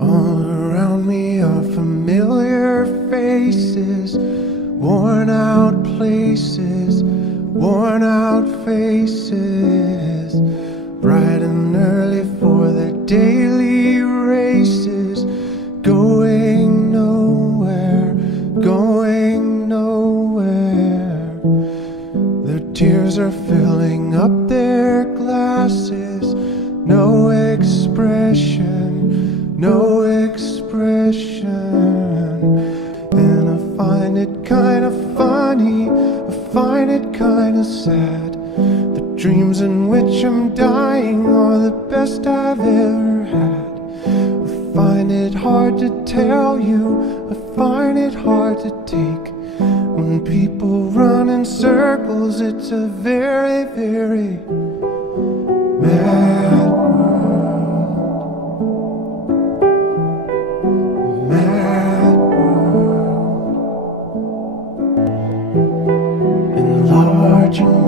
All around me are familiar faces, worn out places, worn out faces, bright and early for their daily races, going nowhere, going nowhere. Their tears are filling up their glasses, no expression, no expression. And I find it kind of funny, I find it kind of sad. The dreams in which I'm dying are the best I've ever had. I find it hard to tell you, I find it hard to take. When people run in circles, it's a very, very mad world. Mad world. Enlarging